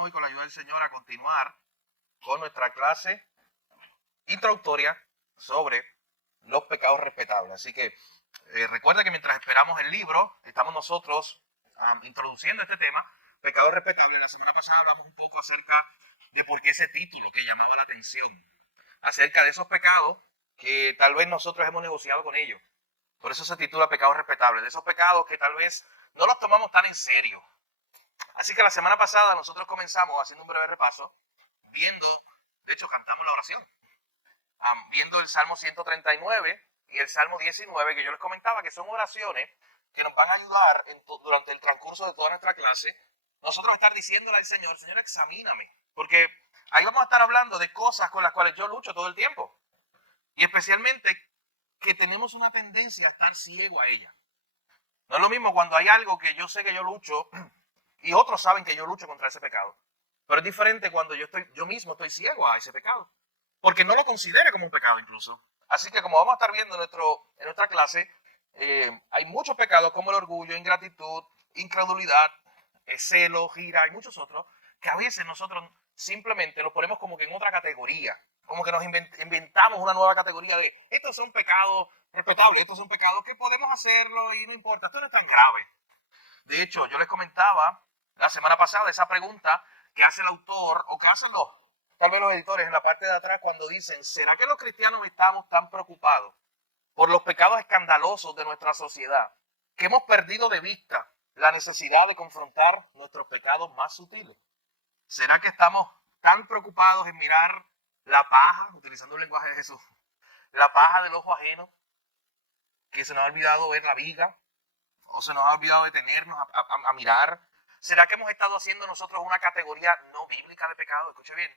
vamos hoy con la ayuda del Señor a continuar con nuestra clase introductoria sobre los pecados respetables. Así que recuerda que mientras esperamos el libro, estamos nosotros introduciendo este tema, pecados respetables. La semana pasada hablamos un poco acerca de por qué ese título que llamaba la atención, acerca de esos pecados que tal vez nosotros hemos negociado con ellos. Por eso se titula pecados respetables, de esos pecados que tal vez no los tomamos tan en serio. Así que la semana pasada nosotros comenzamos haciendo un breve repaso, viendo, de hecho cantamos la oración, viendo el Salmo 139 y el Salmo 19, que yo les comentaba que son oraciones que nos van a ayudar durante el transcurso de toda nuestra clase, nosotros estar diciéndole al Señor, Señor, examíname, porque ahí vamos a estar hablando de cosas con las cuales yo lucho todo el tiempo, y especialmente que tenemos una tendencia a estar ciego a ella. No es lo mismo cuando hay algo que yo sé que yo lucho y otros saben que yo lucho contra ese pecado. Pero es diferente cuando yo mismo estoy ciego a ese pecado, porque no lo considero como un pecado incluso. Así que como vamos a estar viendo en nuestra clase, hay muchos pecados como el orgullo, ingratitud, incredulidad, celo, gira y muchos otros, que a veces nosotros simplemente los ponemos como que en otra categoría, como que nos inventamos una nueva categoría de estos son pecados respetables, estos son pecados que podemos hacerlo y no importa, esto no es tan grave. De hecho, yo les comentaba la semana pasada esa pregunta que hace el autor o que hacen tal vez los editores en la parte de atrás cuando dicen, ¿será que los cristianos estamos tan preocupados por los pecados escandalosos de nuestra sociedad que hemos perdido de vista la necesidad de confrontar nuestros pecados más sutiles? ¿Será que estamos tan preocupados en mirar la paja, utilizando el lenguaje de Jesús, la paja del ojo ajeno, que se nos ha olvidado ver la viga, o se nos ha olvidado detenernos a mirar? ¿Será que hemos estado haciendo nosotros una categoría no bíblica de pecado? Escuche bien.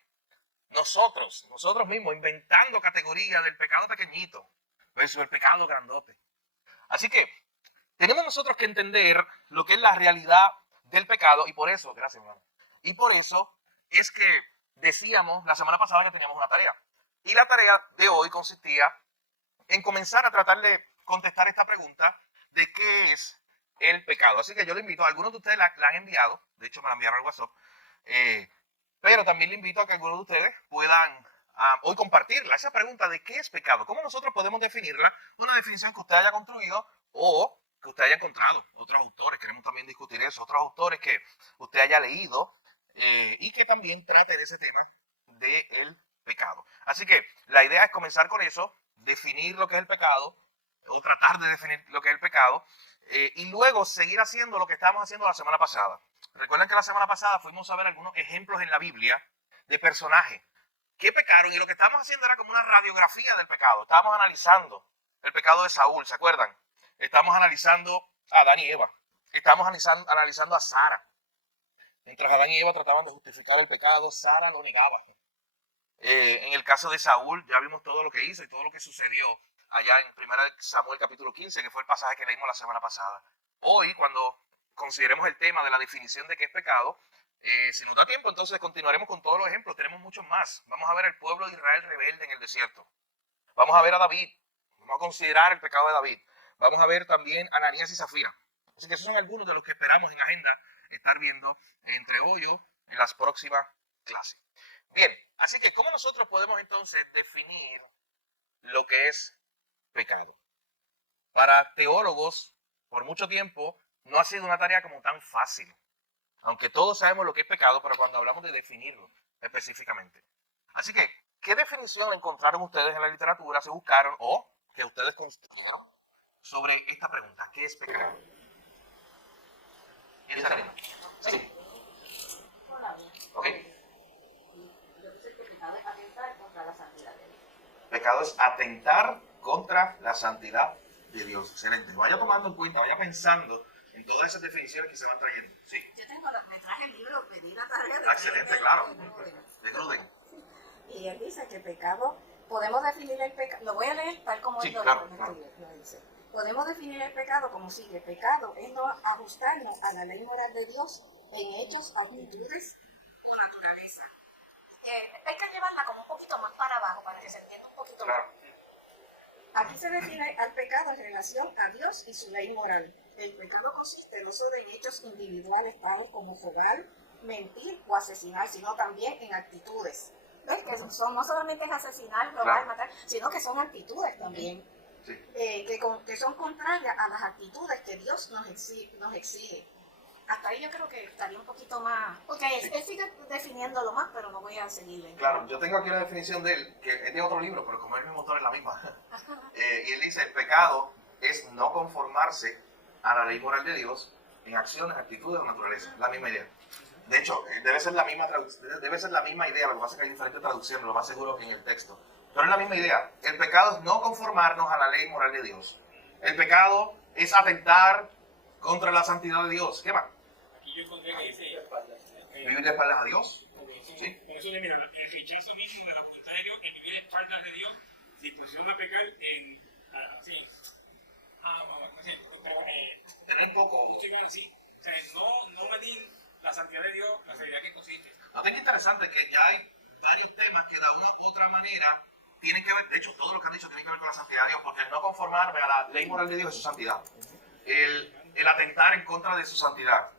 Nosotros mismos, inventando categorías del pecado pequeñito versus el pecado grandote. Así que tenemos nosotros que entender lo que es la realidad del pecado y por eso, gracias hermano, y por eso es que decíamos la semana pasada que teníamos una tarea. Y la tarea de hoy consistía en comenzar a tratar de contestar esta pregunta de qué es el pecado. Así que yo le invito, a algunos de ustedes la han enviado, de hecho me la enviaron al WhatsApp, pero también le invito a que algunos de ustedes puedan hoy compartirla, esa pregunta de qué es pecado, cómo nosotros podemos definirla, una definición que usted haya construido o que usted haya encontrado, otros autores, queremos también discutir eso, otros autores que usted haya leído y que también trate de ese tema del pecado. Así que la idea es comenzar con eso, definir lo que es el pecado, o tratar de definir lo que es el pecado, y luego seguir haciendo lo que estábamos haciendo la semana pasada. Recuerden que la semana pasada fuimos a ver algunos ejemplos en la Biblia de personajes que pecaron y lo que estábamos haciendo era como una radiografía del pecado. Estábamos analizando el pecado de Saúl, ¿se acuerdan? Estábamos analizando a Adán y Eva. Estábamos analizando a Sara. Mientras Adán y Eva trataban de justificar el pecado, Sara lo negaba. En el caso de Saúl ya vimos todo lo que hizo y todo lo que sucedió allá en 1 Samuel capítulo 15, que fue el pasaje que leímos la semana pasada. Hoy, cuando consideremos el tema de la definición de qué es pecado, si nos da tiempo, entonces continuaremos con todos los ejemplos. Tenemos muchos más. Vamos a ver el pueblo de Israel rebelde en el desierto. Vamos a ver a David. Vamos a considerar el pecado de David. Vamos a ver también a Ananías y Zafira. Así que esos son algunos de los que esperamos en agenda estar viendo entre hoy y las próximas clases. Bien, así que ¿cómo nosotros podemos entonces definir lo que es pecado? Para teólogos, por mucho tiempo, no ha sido una tarea como tan fácil. Aunque todos sabemos lo que es pecado, pero cuando hablamos de definirlo específicamente. Así que, ¿qué definición encontraron ustedes en la literatura, se buscaron o que ustedes construyeron sobre esta pregunta? ¿Qué es pecado? ¿Quién está viendo? Sí. Ok. Pecado es atentar contra la santidad de Dios. Excelente. Vaya tomando en cuenta, vaya pensando en todas esas definiciones que se van trayendo. Sí. Yo me traje el libro, pedí la tarea de excelente, claro. De Gruden. Y él dice que pecado, podemos definir el pecado, lo voy a leer tal como él lo dice. Podemos definir el pecado como sigue: pecado es no ajustarnos a la ley moral de Dios en hechos, actitudes o naturaleza. Hay que llevarla como un poquito más para abajo para que se entienda un poquito más. Aquí se define al pecado en relación a Dios y su ley moral. El pecado consiste no solo en hechos individuales tales como robar, mentir o asesinar, sino también en actitudes. ¿Ves? Que son, no solamente es asesinar, robar, matar, sino que son actitudes también. Sí. Que son contrarias a las actitudes que Dios nos exige. Hasta ahí yo creo que estaría un poquito más, porque él sigue definiéndolo más, pero no voy a seguirle. Claro, yo tengo aquí una definición de él, que es de otro libro, pero como el mismo autor es la misma. Y él dice, el pecado es no conformarse a la ley moral de Dios en acciones, actitudes o naturaleza. La misma idea. De hecho, debe ser la misma idea, lo que pasa es que hay diferentes traducciones, lo más seguro que en el texto. Pero es la misma idea. El pecado es no conformarnos a la ley moral de Dios. El pecado es atentar contra la santidad de Dios. ¿Qué más? Aquí yo encontré que dice... ¿Vivir de espaldas a Dios? Sí. Por eso le miro, el rechazo mismo de la voluntad de Dios, el vivir de espaldas de Dios, disposición de pecar en... tener poco... Así. O sea, no medir la santidad de Dios, la seriedad que consiste. Noten que interesante que ya hay varios temas que de una u otra manera tienen que ver, de hecho todo lo que han dicho tiene que ver con la santidad de Dios, porque el no conformarme a la ley moral de Dios es su santidad. El atentar en contra de su santidad,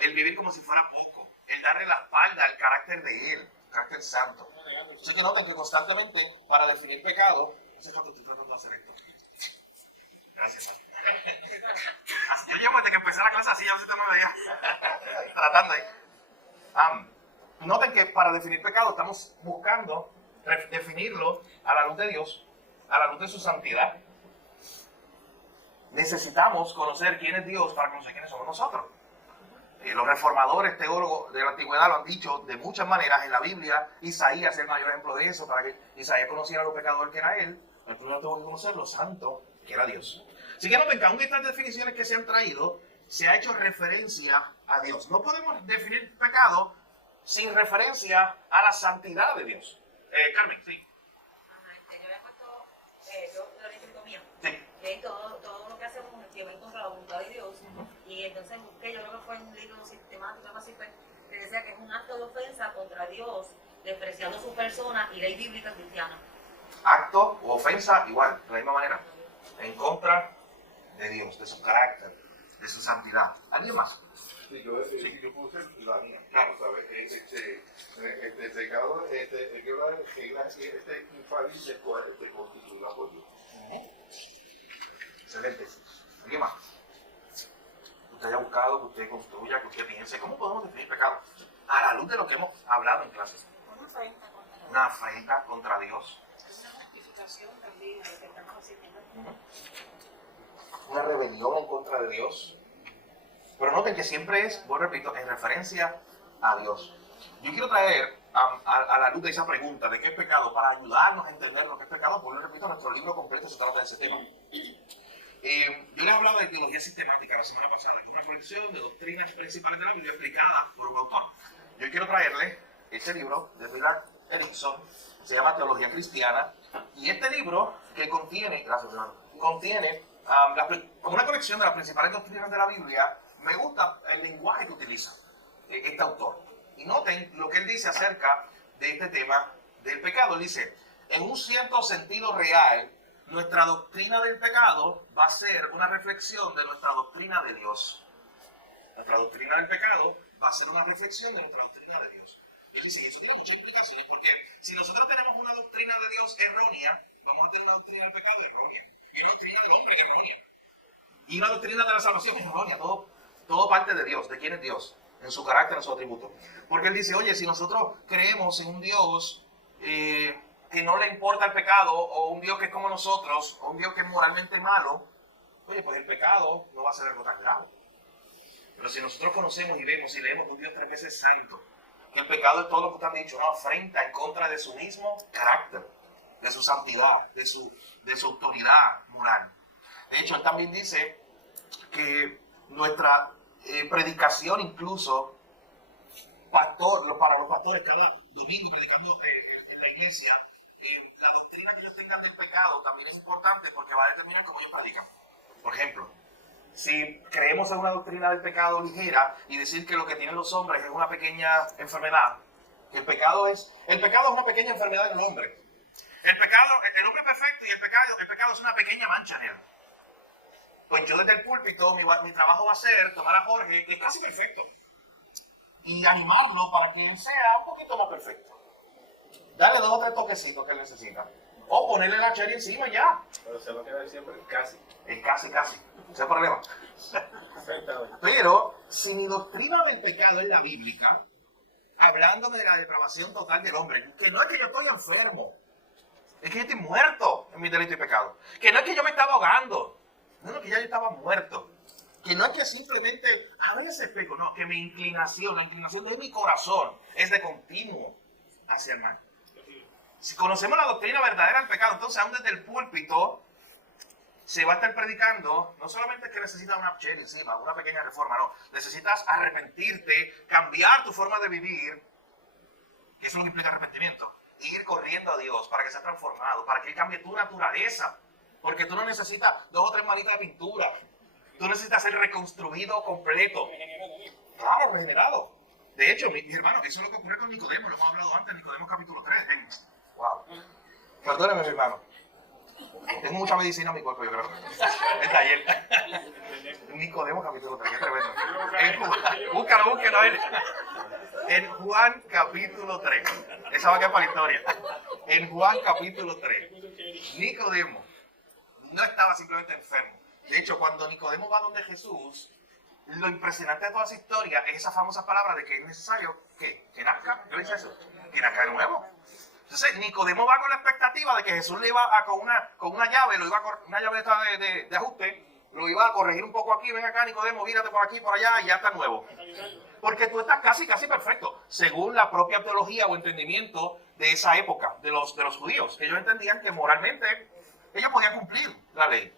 el vivir como si fuera poco, el darle la espalda al carácter de Él, carácter santo. Así que noten que constantemente para definir pecado, no sé cuánto estoy tratando de hacer esto. Gracias. Yo llevo desde que empecé la clase así, ya usted me veía tratando ahí. Noten que para definir pecado estamos buscando definirlo a la luz de Dios, a la luz de su santidad. Necesitamos conocer quién es Dios para conocer quiénes somos nosotros. Los reformadores teólogos de la antigüedad lo han dicho de muchas maneras. En la Biblia, Isaías es el mayor ejemplo de eso. Para que Isaías conociera lo pecador que era él, el primero tengo que conocer lo santo que era Dios. Así que noten que aún estas definiciones que se han traído, se ha hecho referencia a Dios. No podemos definir pecado sin referencia a la santidad de Dios. Carmen, sí. Yo le he puesto, yo lo he escrito mío. Sí. Que todo lo que hacemos que va en contra de la voluntad de Dios. Y entonces busqué, yo creo que fue un libro sistemático, algo así, que decía que es un acto de ofensa contra Dios, despreciando su persona y ley bíblica cristiana. Acto o ofensa igual, de la misma manera. En contra de Dios, de su carácter, de su santidad. ¿Alguien más? Sí, yo puse la mía. Claro, ¿sabes? El pecado, reglas infalibles constituidas por Dios. Excelente. ¿Alguien más? Que usted haya buscado, que usted construya, que usted piense. ¿Cómo podemos definir pecado? A la luz de lo que hemos hablado en clases. Una afrenta contra Dios. Una justificación también de lo que estamos haciendo. Una rebelión en contra de Dios. Pero noten que siempre es, vuelvo repito, en referencia a Dios. Yo quiero traer a la luz de esa pregunta de qué es pecado, para ayudarnos a entender lo que es pecado, vuelvo repito, nuestro libro completo se trata de ese tema. Yo les hablaba de teología sistemática la semana pasada, que es una colección de doctrinas principales de la Biblia explicadas por un autor. Yo quiero traerles este libro de Willard Erickson, se llama Teología Cristiana, y este libro que contiene, como una colección de las principales doctrinas de la Biblia. Me gusta el lenguaje que utiliza este autor. Y noten lo que él dice acerca de este tema del pecado. Él dice, en un cierto sentido real, nuestra doctrina del pecado va a ser una reflexión de nuestra doctrina de Dios. Nuestra doctrina del pecado va a ser una reflexión de nuestra doctrina de Dios. Él dice, y eso tiene muchas implicaciones, porque si nosotros tenemos una doctrina de Dios errónea, vamos a tener una doctrina del pecado errónea. Y una doctrina del hombre errónea. Y una doctrina de la salvación errónea. Todo parte de Dios, de quién es Dios, en su carácter, en su atributo. Porque él dice, oye, si nosotros creemos en un Dios que no le importa el pecado, o un Dios que es como nosotros, o un Dios que es moralmente malo, oye, pues el pecado no va a ser algo tan grave. Pero si nosotros conocemos y vemos y leemos de un Dios 3 veces santo, que el pecado es todo lo que te han dicho, una afrenta en contra de su mismo carácter, de su santidad, de su autoridad moral. De hecho, él también dice que nuestra predicación incluso, para los pastores cada domingo predicando en la iglesia, la doctrina que ellos tengan del pecado también es importante porque va a determinar cómo ellos predican. Por ejemplo, si creemos en una doctrina del pecado ligera y decir que lo que tienen los hombres es una pequeña enfermedad, que el pecado es una pequeña enfermedad en el hombre. El hombre es perfecto y el pecado es una pequeña mancha en él. Pues yo desde el púlpito, mi trabajo va a ser tomar a Jorge, que es casi perfecto, y animarlo para que él sea un poquito más perfecto. Darle 2 o 3 toquecitos que él necesita. O ponerle la cherry encima y ya. Pero se va a quedar siempre casi. El casi. Ese es el problema. Exactamente. Pero si mi doctrina del pecado es la bíblica, hablando de la depravación total del hombre, que no es que yo estoy enfermo, es que yo estoy muerto en mi delito y pecado. Que no es que yo me estaba ahogando, no, que ya yo estaba muerto. Que no es que simplemente a veces peco, no, que mi inclinación, la inclinación de mi corazón es de continuo hacia el mal. Si conocemos la doctrina verdadera del pecado, entonces aún desde el púlpito se va a estar predicando, no solamente que necesitas una cherry encima, una pequeña reforma, no. Necesitas arrepentirte, cambiar tu forma de vivir, que eso es lo que implica arrepentimiento, e ir corriendo a Dios para que sea transformado, para que Él cambie tu naturaleza. Porque tú no necesitas 2 o 3 manitas de pintura. Tú necesitas ser reconstruido completo. Claro, regenerado. De hecho, mi hermano, eso es lo que ocurre con Nicodemo, lo hemos hablado antes, Nicodemo capítulo 3. Wow. Perdóneme, mi hermano. Tengo mucha medicina en mi cuerpo, yo creo. Está ayer. Nicodemo capítulo 3, qué tremendo. Búscalo. En Juan capítulo 3. Esa va a quedar para la historia. En Juan capítulo 3. Nicodemo no estaba simplemente enfermo. De hecho, cuando Nicodemo va donde Jesús, lo impresionante de toda esa historia es esa famosa palabra de que es necesario que nazca. ¿Qué dice eso? Que nazca de nuevo. Entonces, Nicodemo va con la expectativa de que Jesús le iba a, con una llave, una llave de ajuste, lo iba a corregir un poco aquí, ven acá Nicodemo, vírate por aquí, por allá, y ya está nuevo. Porque tú estás casi perfecto, según la propia teología o entendimiento de esa época, de los judíos. Ellos entendían que moralmente ellos podían cumplir la ley.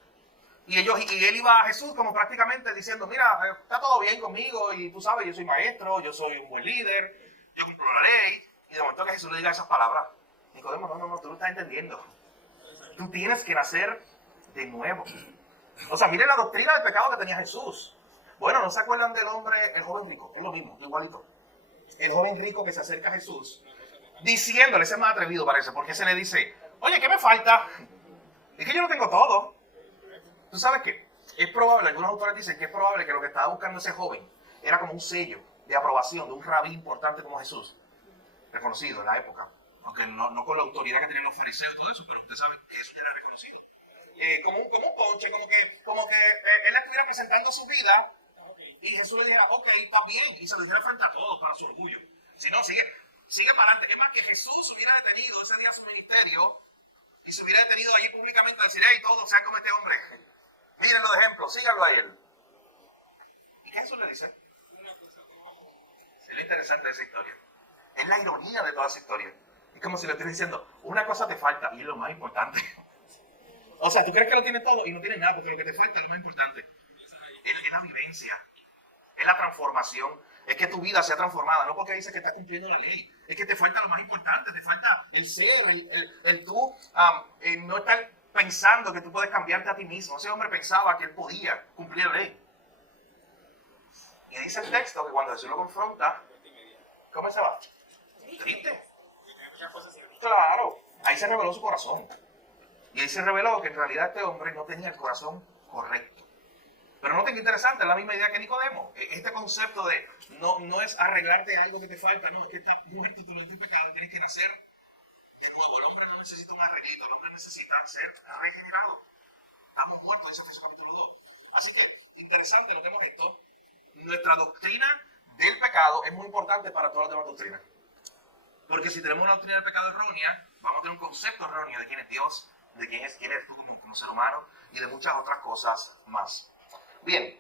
Y él iba a Jesús como prácticamente diciendo, mira, está todo bien conmigo, y tú sabes, yo soy maestro, yo soy un buen líder, yo cumplo la ley. Y de momento que Jesús le diga esas palabras, Nicodemo, no, tú no estás entendiendo. Tú tienes que nacer de nuevo. O sea, miren la doctrina del pecado que tenía Jesús. Bueno, ¿no se acuerdan del hombre, el joven rico? Es lo mismo, igualito. El joven rico que se acerca a Jesús, diciéndole, ese es más atrevido parece, porque se le dice, oye, ¿qué me falta? Es que yo no tengo todo. ¿Tú sabes qué? Es probable, algunos autores dicen que es probable que lo que estaba buscando ese joven era como un sello de aprobación de un rabí importante como Jesús, reconocido en la época. Aunque no con la autoridad que tenían los fariseos y todo eso, pero usted sabe que eso ya era reconocido. Como un ponche, como que él estuviera presentando su vida y Jesús le dijera, ok, está bien, y se lo dijera frente a todos para su orgullo. Si no, sigue para adelante. Es más, que Jesús hubiera detenido ese día su ministerio y se hubiera detenido allí públicamente a decir, hey, todos sean como este hombre. Mírenlo de ejemplo, síganlo a él. ¿Y qué Jesús le dice? Es lo interesante de esa historia. Es la ironía de toda esa historia. Es como si le estuviera diciendo, una cosa te falta y es lo más importante. O sea, tú crees que lo tienes todo y no tienes nada, porque lo que te falta es lo más importante. Es la vivencia, es la transformación, es que tu vida sea transformada, no porque dices que estás cumpliendo la ley, es que te falta lo más importante, te falta el ser, el tú no estar pensando que tú puedes cambiarte a ti mismo. Ese hombre pensaba que él podía cumplir la ley. Y dice el texto que cuando Jesús lo confronta, ¿cómo se va? Triste. Claro, ahí se reveló su corazón. Y ahí se reveló que en realidad este hombre no tenía el corazón correcto. Pero no te interesante, es la misma idea que Nicodemo. Este concepto de no es arreglarte algo que te falta, no, es que estás muerto, tú no tienes pecado, tienes que nacer de nuevo. El hombre no necesita un arreglito, el hombre necesita ser regenerado. Estamos muertos, dice Efesios capítulo 2. Así que, interesante lo que hemos visto. Nuestra doctrina del pecado es muy importante para todas las demás doctrinas. Porque si tenemos una doctrina del pecado errónea, vamos a tener un concepto erróneo de quién es Dios, de quién eres tú como ser humano y de muchas otras cosas más. Bien,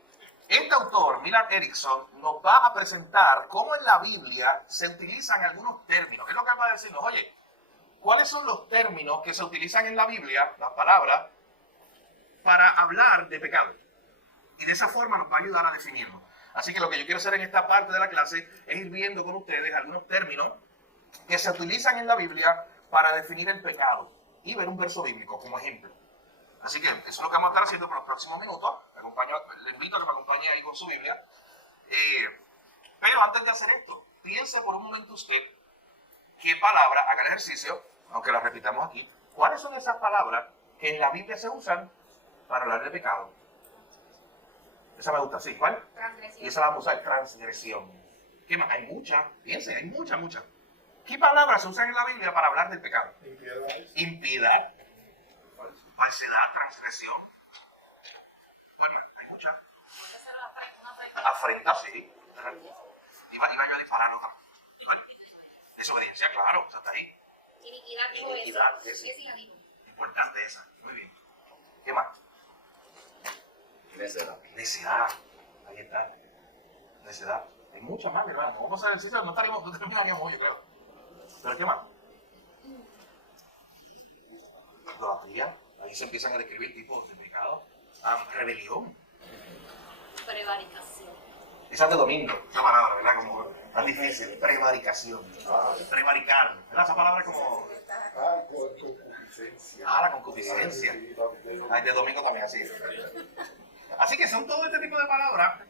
este autor, Millard Erickson, nos va a presentar cómo en la Biblia se utilizan algunos términos. Es lo que él va a decirnos, oye, ¿cuáles son los términos que se utilizan en la Biblia, las palabras, para hablar de pecado? Y de esa forma nos va a ayudar a definirlo. Así que lo que yo quiero hacer en esta parte de la clase es ir viendo con ustedes algunos términos que se utilizan en la Biblia para definir el pecado y ver un verso bíblico como ejemplo. Así que eso es lo que vamos a estar haciendo por los próximos minutos. Le invito a que me acompañe ahí con su Biblia. Pero antes de hacer esto, piense por un momento usted qué palabra, haga el ejercicio, aunque la repitamos aquí, cuáles son esas palabras que en la Biblia se usan para hablar de pecado. Esa me gusta, ¿sí? ¿Cuál? Transgresión. Y esa la vamos a usar, transgresión. ¿Qué más? Hay muchas, piensen, hay muchas. ¿Qué palabras se usan en la Biblia para hablar del pecado? Impiedad, falsedad, transgresión. Bueno, hay muchas. Afrenta, sí. Iba yo a dispararlo también. Bueno, desobediencia, claro, hasta ahí. Iniquidad, importante esa. Muy bien. ¿Qué más? Necedad. Ahí está. Necedad. Hay muchas más, mi hermano. Vamos a hacer ejercicio, no terminaríamos hoy, yo creo. ¿Pero qué más? Idolatría. Ahí se empiezan a describir tipos de pecados. Rebelión. Prevaricación. Esa es de domingo, esa palabra, ¿verdad? Como tan difícil. Prevaricación. Prevaricar. ¿Verdad? Esa palabra es como. Concupiscencia. La concupiscencia. Ay, de domingo también, así. Así que son todo este tipo de palabras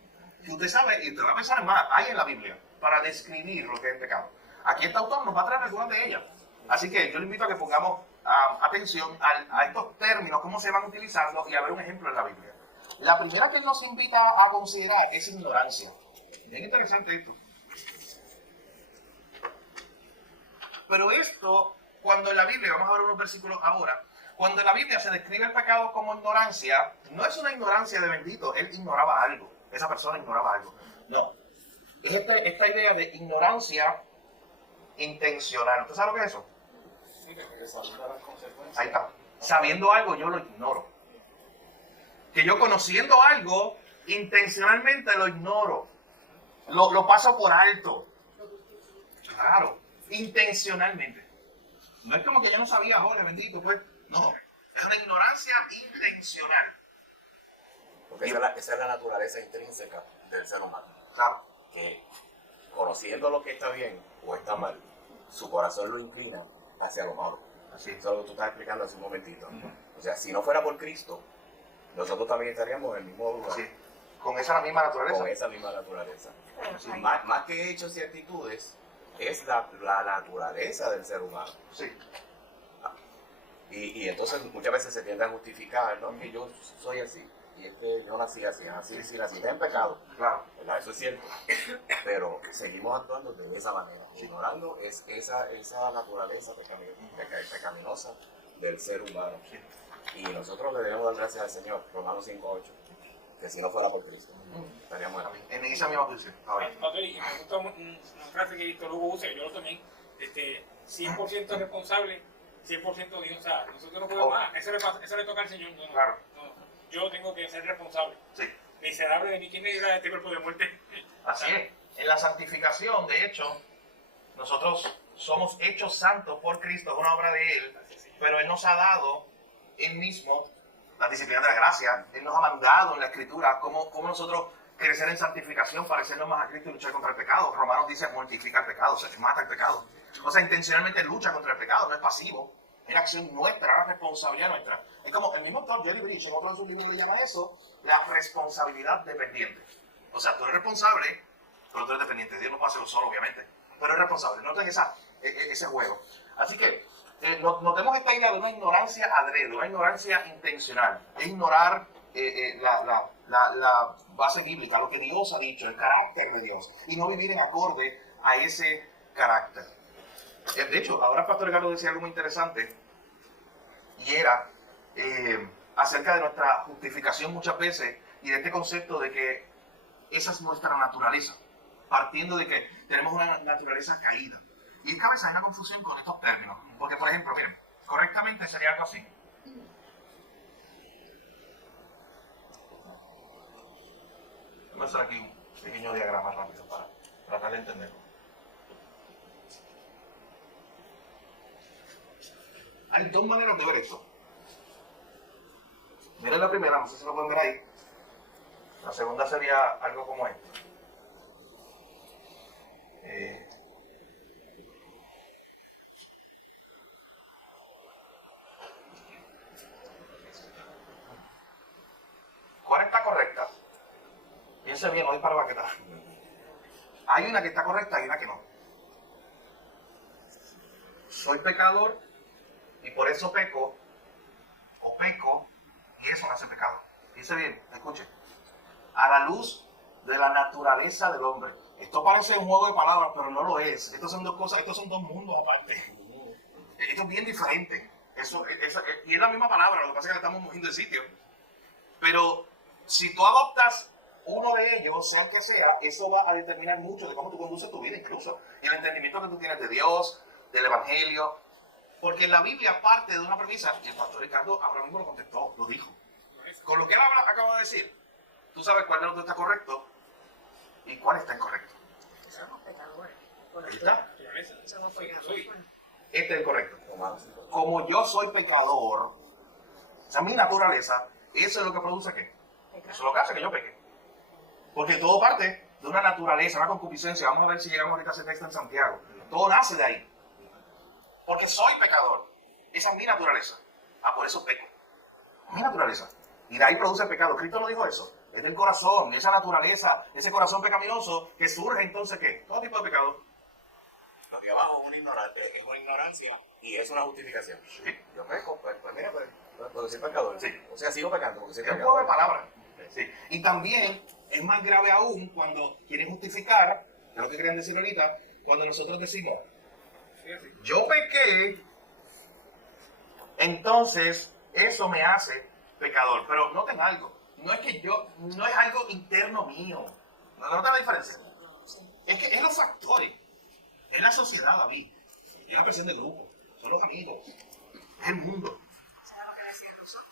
que usted sabe, y usted va a pensar más, hay en la Biblia para describir lo que es el pecado. Aquí este autor nos va a traer algunas de ellas. Así que yo le invito a que pongamos atención a estos términos, cómo se van utilizando y a ver un ejemplo en la Biblia. La primera que nos invita a considerar es ignorancia. Bien interesante esto. Pero esto, cuando en la Biblia, vamos a ver unos versículos ahora, cuando en la Biblia se describe el pecado como ignorancia, no es una ignorancia de bendito, él ignoraba algo, esa persona ignoraba algo. No, es esta idea de ignorancia intencional. ¿Usted sabe lo que es eso? Ahí está. Sabiendo algo, yo lo ignoro. Que yo conociendo algo, intencionalmente lo ignoro. Lo paso por alto. Claro, intencionalmente. No es como que yo no sabía, Jorge, bendito, pues. No, es una ignorancia intencional. Porque esa es la naturaleza intrínseca del ser humano. Claro. Que conociendo lo que está bien o está mal, su corazón lo inclina hacia lo malo. Así. Eso es lo que tú estás explicando hace un momentito. O sea, si no fuera por Cristo, nosotros también estaríamos en el mismo lugar. Sí. Con esa misma naturaleza. Con esa misma naturaleza. Sí. Más que hechos y actitudes, es la naturaleza del ser humano. Sí. Y entonces muchas veces se tiende a justificar, ¿no? Que yo soy así, y es que yo nací así, nací en pecado. Claro. ¿Verdad? Eso es cierto. Pero seguimos actuando de esa manera. Ignorando esa naturaleza pecaminosa del ser humano. Sí. Y nosotros le debemos dar gracias al Señor, Romanos 5:8, que si no fuera por Cristo, estaríamos aquí. En esa misma posición. A ver. Ok, me gusta una frase que Víctor Hugo usa, yo lo también, 100% responsable, 100% Dios. O sea, nosotros no podemos más, eso le toca al Señor. No, Claro. no, yo tengo que ser responsable. Sí. Miserable de mí, ¿quién me dirá de este cuerpo de muerte? Así es. En la santificación, de hecho, nosotros somos hechos santos por Cristo, es una obra de Él, pero Él nos ha dado Él mismo la disciplina de la gracia. Él nos ha mandado en la Escritura cómo nosotros crecer en santificación, parecernos más a Cristo y luchar contra el pecado. Romanos dice mortifica el pecado, o sea, mata el pecado. O sea, intencionalmente lucha contra el pecado, no es pasivo. Es acción nuestra, es responsabilidad nuestra. Es como el mismo autor, Jerry Bridge, en otro de sus libros le llama eso la responsabilidad dependiente. O sea, tú eres responsable, pero tú eres dependiente. Dios no puede hacerlo solo, obviamente, pero es responsable. Noten ese juego. Así que notemos esta idea de una ignorancia adrede, una ignorancia intencional. Es ignorar la base bíblica, lo que Dios ha dicho, el carácter de Dios, y no vivir en acorde a ese carácter. De hecho, ahora el pastor Ricardo decía algo muy interesante, y era acerca de nuestra justificación muchas veces, y de este concepto de que esa es nuestra naturaleza, partiendo de que tenemos una naturaleza caída. Y es que a veces hay una confusión con estos términos, porque por ejemplo, miren, correctamente sería algo así. Voy a hacer aquí un pequeño diagrama rápido para tratar de entenderlo. Hay dos maneras de ver esto. Miren la primera, no sé si lo pueden ver ahí. La segunda sería algo como esto. ¿Cuál está correcta? Piense bien, no dispara baqueta. Hay una que está correcta y una que no. Soy pecador y por eso peco, o peco, y eso me hace pecado. Piense bien, escuche. A la luz de la naturaleza del hombre. Esto parece un juego de palabras, pero no lo es. Estos son dos cosas, estos son dos mundos aparte. Esto es bien diferente. Y es la misma palabra, lo que pasa es que le estamos moviendo de sitio. Pero si tú adoptas uno de ellos, sea el que sea, eso va a determinar mucho de cómo tú conduces tu vida incluso. Y el entendimiento que tú tienes de Dios, del Evangelio. Porque la Biblia parte de una premisa, y el pastor Ricardo ahora mismo lo contestó, lo dijo. Con lo que él acaba de decir, tú sabes cuál de los dos está correcto y cuál está incorrecto. Somos pecadores. Ahí está. Somos pecadores. Este es el correcto. Como yo soy pecador, o sea, mi naturaleza, eso es lo que produce ¿qué? Eso es lo que hace que yo peque. Porque todo parte de una naturaleza, una concupiscencia. Vamos a ver si llegamos ahorita a ese texto en Santiago. Todo nace de ahí. Porque soy pecador. Esa es mi naturaleza. Por eso peco. Mi naturaleza. Y de ahí produce pecado. Cristo no dijo eso. Es del corazón, esa naturaleza, ese corazón pecaminoso que surge entonces ¿qué? Todo tipo de pecado. Lo de abajo es una ignorancia y es una justificación. Sí. Yo peco, pues mira, porque soy pecador. Sí. O sea, sigo pecando porque soy Es un pecador. juego de palabras. Sí. Y también es más grave aún cuando quieren justificar, que es lo que querían decir ahorita, cuando nosotros decimos, yo pequé, entonces eso me hace pecador. Pero noten algo, no es algo interno mío. ¿Notan la diferencia? Es que es los factores, es la sociedad, David, es la presión del grupo, son los amigos, es el mundo. ¿Sabes lo que decía Rousseau?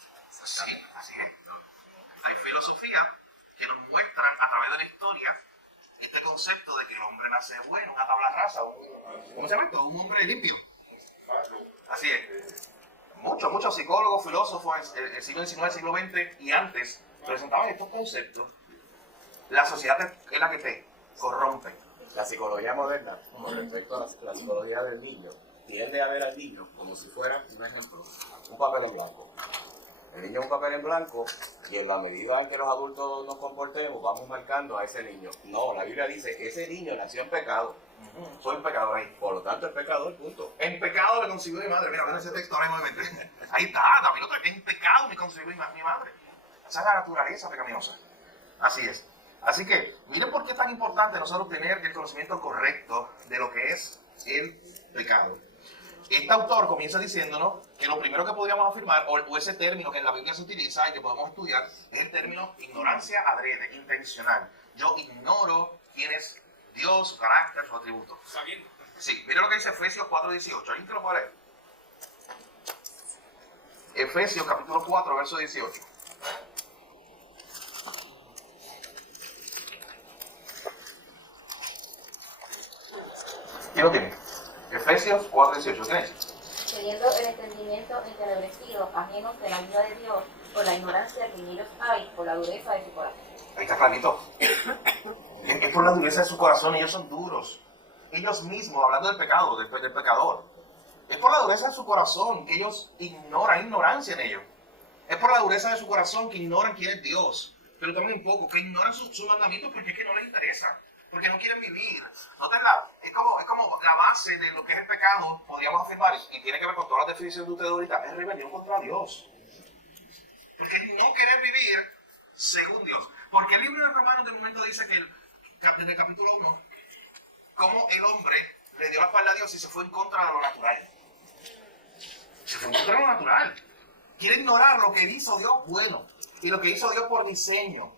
Sí, así es. Hay filosofías que nos muestran a través de la historia este concepto de que el hombre nace bueno, una tabla rasa, ¿cómo se llama esto? Un hombre limpio. Así es. Muchos psicólogos, filósofos, el siglo XIX, siglo XX y antes, presentaban estos conceptos. La sociedad es la que te corrompe. La psicología moderna, con respecto a la psicología del niño, tiende a ver al niño como si fuera, un ejemplo, un papel en blanco. El niño es un papel en blanco y en la medida en que los adultos nos comportemos vamos marcando a ese niño. No, la Biblia dice que ese niño nació en pecado. Soy un pecador ahí. Por lo tanto es pecador, punto. En pecado me concibió mi madre. Mira, ven ese texto ahora nuevamente. Ahí está, David, otra vez. En pecado me concibió mi madre. Esa es la naturaleza pecaminosa. Así es. Así que, miren por qué es tan importante nosotros tener el conocimiento correcto de lo que es el pecado. Este autor comienza diciéndonos que lo primero que podríamos afirmar, o ese término que en la Biblia se utiliza y que podemos estudiar, es el término ignorancia adrede, intencional. Yo ignoro quién es Dios, su carácter, sus atributos. Sabiendo. Sí, mira lo que dice Efesios 4:18. ¿Alguien te lo puede leer? Efesios capítulo 4, verso 18. ¿Quién lo tiene? Efesios 4:18. ¿Tienes? Teniendo el entendimiento entenebrecido, ajenos de la vida de Dios, por la ignorancia que en ellos hay, por la dureza de su corazón. Ahí está clarito. Es por la dureza de su corazón, ellos son duros. Ellos mismos, hablando del pecado, del pecador. Es por la dureza de su corazón que ellos ignoran, ignorancia en ellos. Es por la dureza de su corazón que ignoran quién es Dios. Pero también un poco, que ignoran sus mandamientos porque es que no les interesa. Porque no quieren vivir. Nótenla, es como la base de lo que es el pecado, podríamos afirmar, y tiene que ver con todas las definiciones de ustedes ahorita, es rebelión contra Dios. Porque es no querer vivir según Dios. Porque el libro de Romanos de momento dice que desde el capítulo 1, cómo el hombre le dio la espalda a Dios y se fue en contra de lo natural. Se fue en contra de lo natural. Quiere ignorar lo que hizo Dios bueno y lo que hizo Dios por diseño.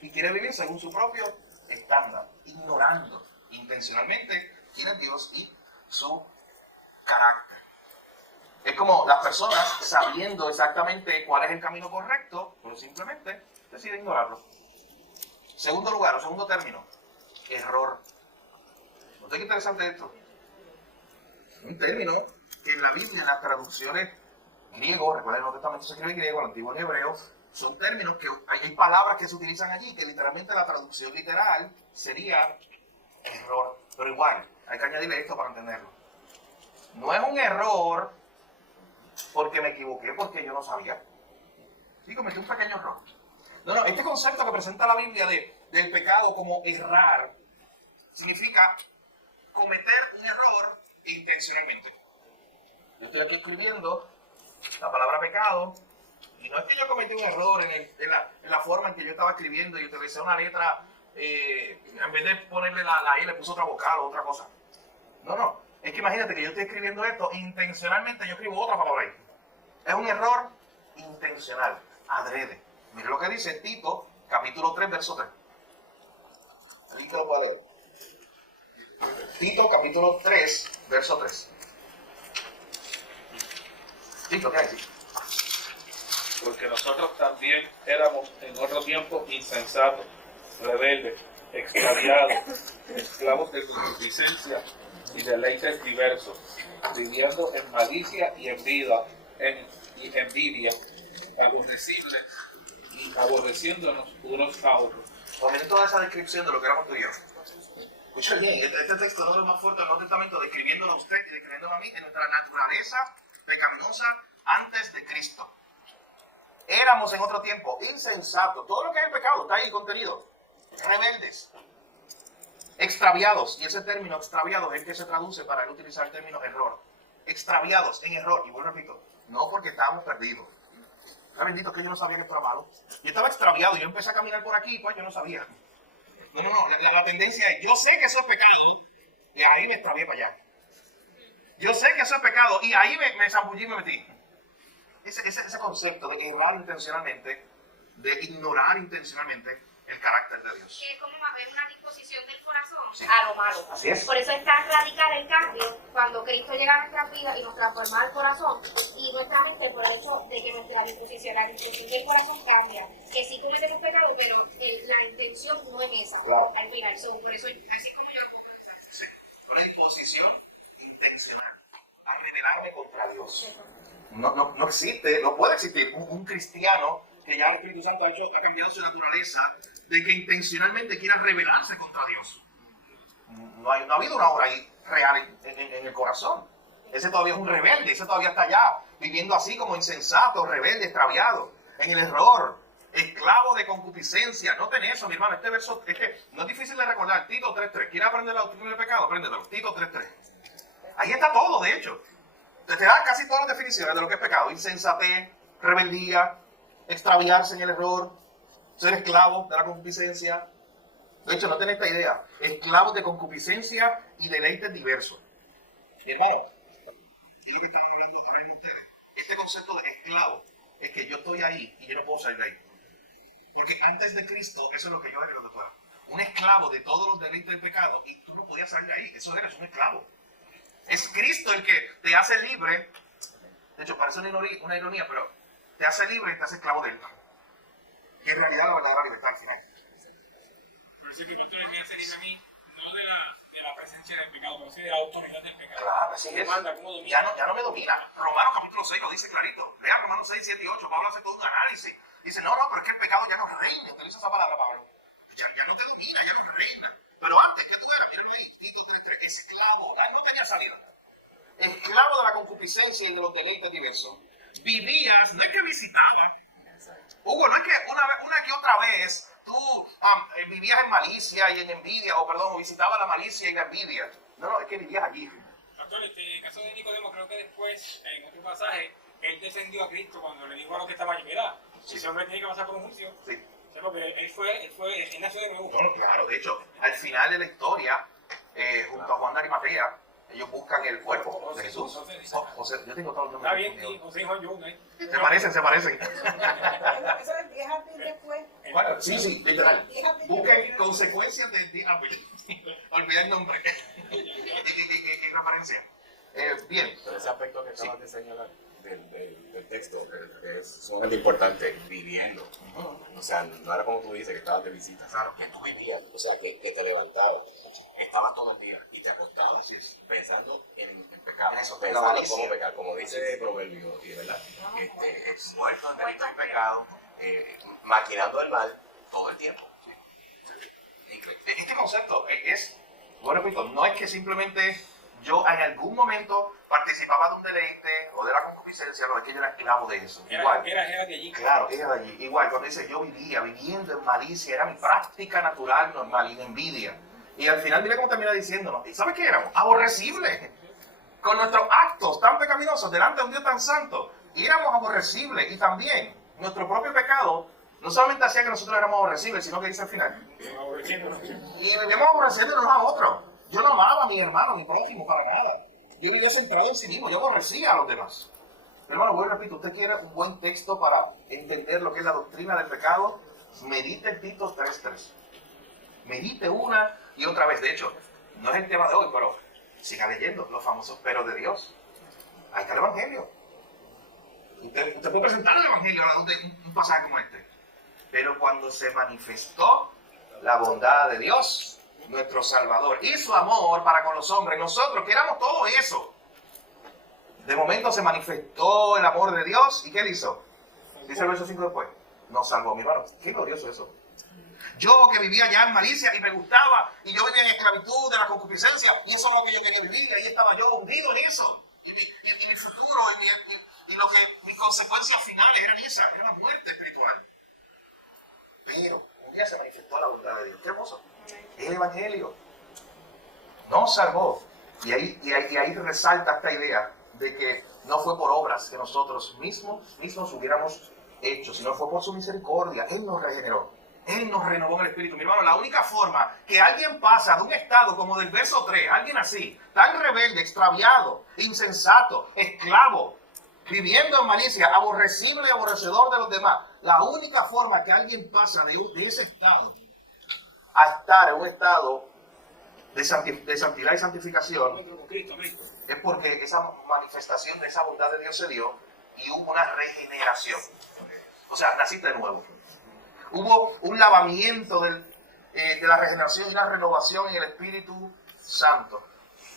Y quiere vivir según su propio estándar, ignorando intencionalmente quién es Dios y su carácter. Es como las personas sabiendo exactamente cuál es el camino correcto, pero simplemente deciden ignorarlo. Segundo lugar, o segundo término, error. ¿No te qué interesante esto? Un término que en la Biblia, en las traducciones griego, recuerden, el Nuevo Testamento se escribe en griego, el Antiguo en hebreo, son términos que hay palabras que se utilizan allí, que literalmente la traducción literal sería error. Pero igual, hay que añadirle esto para entenderlo. No es un error porque me equivoqué, porque yo no sabía. Sí, cometí un pequeño error. No, este concepto que presenta la Biblia del pecado como errar, significa cometer un error intencionalmente. Yo estoy aquí escribiendo la palabra pecado, y no es que yo cometí un error en la forma en que yo estaba escribiendo y utilicé una letra en vez de ponerle la I, le puso otra vocal o otra cosa. No. Es que imagínate que yo estoy escribiendo esto, intencionalmente yo escribo otra palabra ahí. Es un error intencional, adrede. Mire lo que dice Tito, capítulo 3, verso 3. Ahí te lo voy a leer. Tito, capítulo 3, verso 3. Tito, ¿qué hay? Porque nosotros también éramos en otro tiempo insensatos, rebeldes, extraviados, esclavos de concupiscencia y deleites diversos, viviendo en malicia y envidia, aborrecibles y aborreciéndonos unos a otros. Miren toda esa descripción de lo que éramos tú y yo. Escucha bien, este texto no es lo más fuerte del Nuevo Testamento, describiéndolo a usted y describiéndolo a mí en nuestra naturaleza pecaminosa antes de Cristo. Éramos en otro tiempo insensatos. Todo lo que es el pecado está ahí contenido. Rebeldes. Extraviados. Y ese término extraviados es el que se traduce para él utilizar el término error. Extraviados en error. Y vuelvo repito, no porque estábamos perdidos. Bendito que yo no sabía que esto era malo. Yo estaba extraviado. Yo empecé a caminar por aquí y pues yo no sabía. No. La tendencia es, yo sé que eso es pecado y ahí me extravié para allá. Yo sé que eso es pecado y ahí me zambullí y me metí. Ese concepto de errar intencionalmente, de ignorar intencionalmente el carácter de Dios. Es como haber una disposición del corazón a lo malo. Así es. Por eso es tan radical el cambio cuando Cristo llega a nuestras vidas y nos transforma el corazón y nuestra mente por el hecho de que nuestra disposición, la disposición del corazón cambia. Que sí cometemos pecado, pero la intención no es esa. Claro. Al final, por eso así es como yo hago. Sí. Una disposición intencional a rebelarme contra Dios. No existe, no puede existir un cristiano que ya el Espíritu Santo ha cambiado su naturaleza de que intencionalmente quiera rebelarse contra Dios. No ha habido una obra ahí real en el corazón. Ese todavía es un rebelde, ese todavía está allá, viviendo así como insensato, rebelde, extraviado, en el error, esclavo de concupiscencia. Noten eso, mi hermano, este verso no es difícil de recordar. Tito 3.3. ¿Quiere aprender la doctrina del pecado? Apréndelo. Tito 3.3. Ahí está todo, de hecho. Te da casi todas las definiciones de lo que es pecado. Insensatez, rebeldía, extraviarse en el error, ser esclavo de la concupiscencia. De hecho, no tenés esta idea. Esclavos de concupiscencia y deleites diversos. Mi hermano, y lo que están hablando ustedes, este concepto de esclavo es que yo estoy ahí y yo no puedo salir de ahí. Porque antes de Cristo, eso es lo que yo era y lo que tú eras. Un esclavo de todos los deleites del pecado y tú no podías salir de ahí. Eso eres un esclavo. Es Cristo el que te hace libre. De hecho, parece una ironía, pero te hace libre y te hace esclavo de él. Que en realidad la verdadera libertad al final. Por eso que tú deberías ser a mí, no de la presencia del pecado, pero sí de la autoridad del pecado. Claro, así es. Manda, ¿cómo domina? Ya no me domina. Romanos capítulo 6 lo dice clarito. Lea Romanos 6, 7 y 8. Pablo hace todo un análisis. Dice, no, pero es que el pecado ya no reina. Utiliza esa palabra, Pablo. Ya no te domina, ya no reina. Pero antes, ¿qué tú eras? Míralo ahí, Tito 3.3, esclavo. No tenía salida. Esclavo de la concupiscencia y de los deleites diversos. Vivías, no es que visitabas. Hugo, no es que una que otra vez tú vivías en malicia y en envidia, o visitabas la malicia y la envidia. No, es que vivías allí. Pastor, en el caso de Nicodemo, creo que después, en otro pasaje, él defendió a Cristo cuando le dijo a los que estaban allí, ¿verdad? Sí. Ese hombre tiene que pasar por un juicio. Sí. O sea, porque él nació de nuevo. No, claro, de hecho, al final de la historia, junto a Juan de Arimatea, ellos buscan el cuerpo de Jesús. José, yo tengo todos los Está nombres. bien, sí, José y Juan Jung, ¿eh? Se parecen. Eso es 10 años después. Bueno, sí, literal. 10 años Busquen después. consecuencias de... olvidé el nombre. En referencia. Bien. Pero ese aspecto que acabas de señalar del texto es sumamente importante, viviendo. O sea, no era como tú dices, que estabas de visita. Claro. Que tú vivías, o sea, que te levantabas, estabas todo el día y te acostabas Así es. pensando en pecado. Eso, la pensando malicia. cómo pecar, como dice el proverbio, y verdad, muerto en delito y pecado, maquinando el mal todo el tiempo. Increíble. Este concepto es, bueno, repito, no es que simplemente yo en algún momento participaba de un deleite o de la concupiscencia, no es que yo era esclavo de eso. Igual. Era de allí. Claro, era de allí. Igual, cuando dice yo vivía, viviendo en malicia, era mi práctica natural, normal, y de envidia. Y al final, mira cómo termina diciéndonos. ¿Y sabes qué éramos? Aborrecibles. Con nuestros actos tan pecaminosos delante de un Dios tan santo. Y éramos aborrecibles. Y también nuestro propio pecado no solamente hacía que nosotros éramos aborrecibles, sino que dice al final. Y vivíamos aborreciéndonos a otros. Yo no amaba a mi hermano, a mi prójimo, para nada. Yo vivía centrado en sí mismo, yo aborrecía a los demás. Pero hermano, vuelvo y repito, usted quiere un buen texto para entender lo que es la doctrina del pecado, medite en Tito 3:3. Medite una y otra vez. De hecho, no es el tema de hoy, pero siga leyendo los famosos peros de Dios. Ahí está el Evangelio. Usted puede presentar el Evangelio a la luz de un pasaje como este. Pero cuando se manifestó la bondad de Dios, nuestro Salvador, y su amor para con los hombres, nosotros que éramos todo eso, de momento se manifestó el amor de Dios, ¿y qué él hizo? Dice el verso 5 después, nos salvó. Mi hermano, qué glorioso eso. Yo que vivía ya en malicia y me gustaba, y yo vivía en esclavitud de la concupiscencia, y eso es lo que yo quería vivir, y ahí estaba yo hundido en eso. Y mi futuro, y lo que mis consecuencias finales eran esas, era la muerte espiritual. Pero un día se manifestó la bondad de Dios. Qué hermoso. El Evangelio nos salvó. Y ahí resalta esta idea de que no fue por obras que nosotros mismos hubiéramos hecho, sino fue por su misericordia. Él nos regeneró. Él nos renovó en el Espíritu. Mi hermano, la única forma que alguien pasa de un estado como del verso 3, alguien así, tan rebelde, extraviado, insensato, esclavo, viviendo en malicia, aborrecible y aborrecedor de los demás, la única forma que alguien pasa de ese estado a estar en un estado de santidad y santificación es porque esa manifestación de esa bondad de Dios se dio y hubo una regeneración. O sea, naciste de nuevo. Hubo un lavamiento de la regeneración y una renovación en el Espíritu Santo.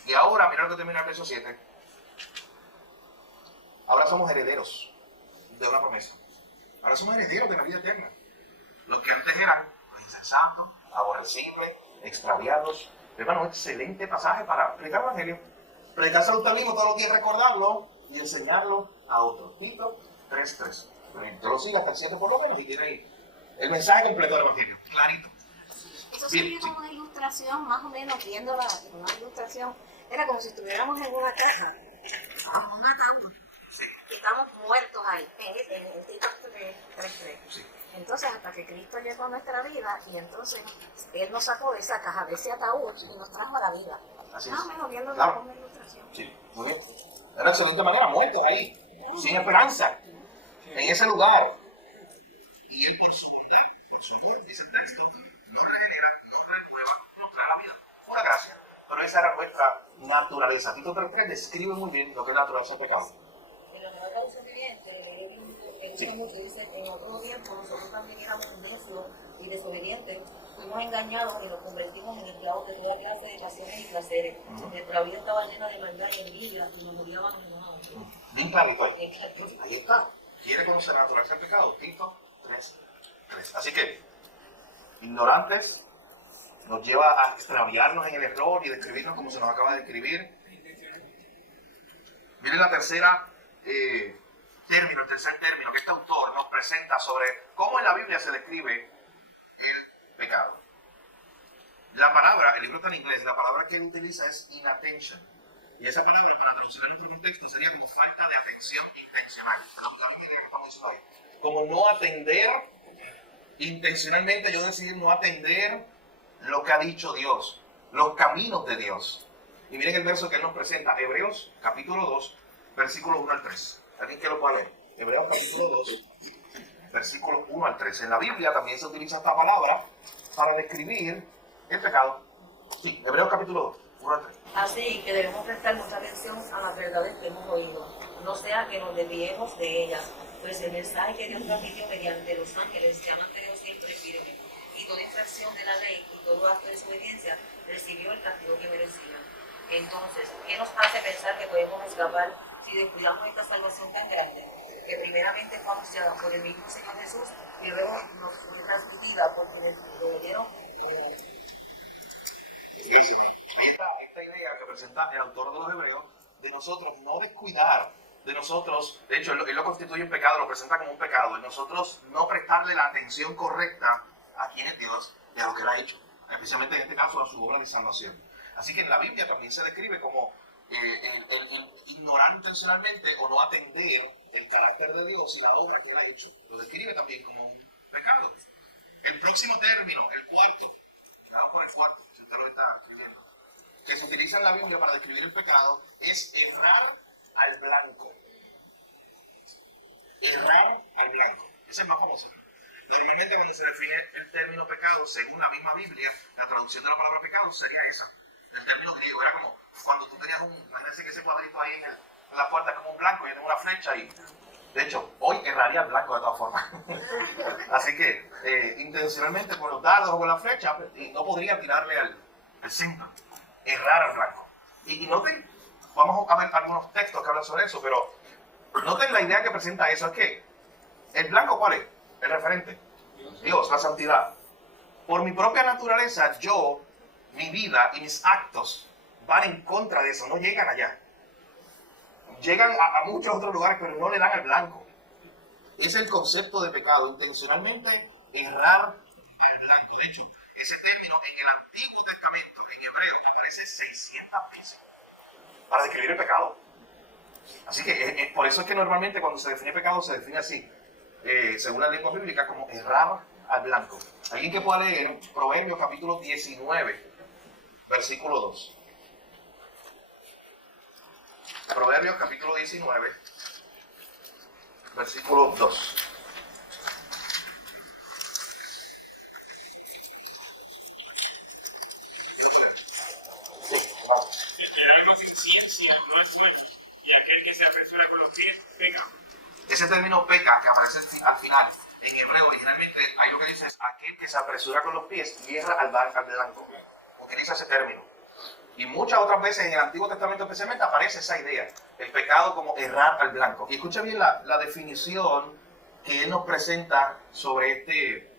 Y ahora, mirad lo que termina el verso 7. Ahora somos herederos de una promesa. Ahora somos herederos de la vida eterna. Los que antes eran insensatos, aborrecibles, extraviados. Hermano, excelente pasaje para predicar el Evangelio. Predicarse a usted mismo todos los días, recordarlo y enseñarlo a otros. Tito 3:3. Yo lo sigo hasta el 7 por lo menos y tiene ahí el mensaje completo del Evangelio. Clarito. Eso sería como una ilustración, más o menos, viéndola como una ilustración. Era como si estuviéramos en una caja, como un ataúd. Estamos muertos ahí, en el Tito 3:3. Sí. Entonces, hasta que Cristo llegó a nuestra vida, y entonces Él nos sacó de esa caja, de ese ataúd, y nos trajo a la vida. Así más o menos viendo claro. Como una ilustración. Sí, muy bien. De una excelente manera, muertos ahí, sin esperanza, en ese lugar. Y Él, por su bondad, por su amor, dice el texto, nos regenera, nos renueva, nos trae la vida. Una gracia. Pero esa era nuestra naturaleza. Tito 3:3 describe muy bien lo que es la naturaleza del pecado. En la nueva traducción viviente, dice, en otro tiempo nosotros también éramos necios y desobedientes, fuimos engañados y nos convertimos en esclavos de toda clase de pasiones y placeres. Nuestra vida estaba llena de maldad y envidia y nos odiábamos unos a otros. Bien clarito ahí. Ahí está. ¿Quiere conocer la naturaleza del pecado? Tito 3:3. Así que, ignorantes, nos lleva a extraviarnos en el error y describirnos como se nos acaba de describir. Miren la tercera el tercer término que este autor nos presenta sobre cómo en la Biblia se describe el pecado. La palabra, el libro está en inglés, la palabra que él utiliza es inattention. Y esa palabra, para traducir en nuestro contexto, sería como falta de atención intencional. Como no atender intencionalmente, yo decidí no atender lo que ha dicho Dios, los caminos de Dios. Y miren el verso que él nos presenta, Hebreos capítulo 2, versículos 1 al 3. ¿Alguien que lo pueda leer? Hebreos capítulo 2, versículos 1 al 3. En la Biblia también se utiliza esta palabra para describir el pecado. Sí, Hebreos capítulo 2, 1 al 3. Así que debemos prestar mucha atención a las verdades que hemos oído, no sea que nos desviemos de ellas, pues el mensaje que Dios transmitió mediante los ángeles se ha mantenido siempre firme, y toda infracción de la ley y todo acto de desobediencia recibió el castigo que merecía. Entonces, ¿qué nos hace pensar que podemos escapar si descuidamos esta salvación tan grande, que primeramente fue anunciada por el mismo Señor Jesús y luego nos fue transmitida por quienes lo oyeron? Esta idea que presenta el autor de los Hebreos, de nosotros no descuidar, de nosotros, de hecho, él lo constituye un pecado, lo presenta como un pecado, de nosotros no prestarle la atención correcta a quién es Dios y a lo que él ha hecho, especialmente en este caso a su obra de salvación. Así que en la Biblia también se describe como el ignorar intencionalmente o no atender el carácter de Dios y la obra que él ha hecho. Lo describe también como un pecado. El próximo término, el cuarto, vamos por el cuarto, si usted lo está escribiendo, que se utiliza en la Biblia para describir el pecado, es errar al blanco. Errar al blanco. Esa es más famosa. Normalmente cuando se define el término pecado, según la misma Biblia, la traducción de la palabra pecado sería esa. El término griego era como cuando tú tenías imagínense que ese cuadrito ahí en la puerta es como un blanco, y yo tengo una flecha y, de hecho, hoy erraría al blanco de todas formas. Así que, intencionalmente con los dardos o con la flecha, no podría tirarle al centro, errar al blanco. Y noten, vamos a ver algunos textos que hablan sobre eso, pero noten la idea que presenta eso, es que el blanco, ¿cuál es? El referente. Dios, la santidad. Por mi propia naturaleza, mi vida y mis actos van en contra de eso, no llegan allá. Llegan a muchos otros lugares, pero no le dan al blanco. Es el concepto de pecado, intencionalmente errar al blanco. De hecho, ese término en el Antiguo Testamento, en hebreo, aparece 600 veces para describir el pecado. Así que por eso es que normalmente cuando se define pecado se define así, según la lengua bíblica, como errar al blanco. Alguien que pueda leer Proverbios capítulo 19, versículo 2. Proverbios capítulo 19, versículo 2. Si alguno es sueño y aquel que se apresura con los pies, peca. Ese término peca, que aparece al final, en hebreo originalmente, hay lo que dice es aquel que se apresura con los pies, hierra al blanco. Utiliza ese término. Y muchas otras veces en el Antiguo Testamento especialmente aparece esa idea, el pecado como errar al blanco. Y escucha bien la definición que él nos presenta sobre este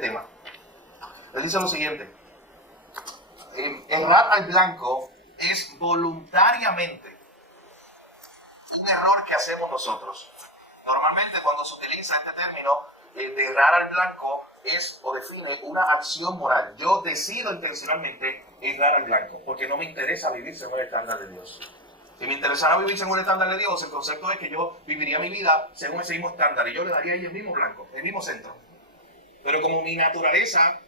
tema. Él dice lo siguiente: errar al blanco es voluntariamente un error que hacemos nosotros. Normalmente cuando se utiliza este término de errar al blanco es o define una acción moral. Yo decido intencionalmente errar al blanco porque no me interesa vivir según el estándar de Dios. Si me interesara vivir según el estándar de Dios, el concepto es que yo viviría mi vida según ese mismo estándar y yo le daría ahí el mismo blanco, el mismo centro. Pero como mi naturaleza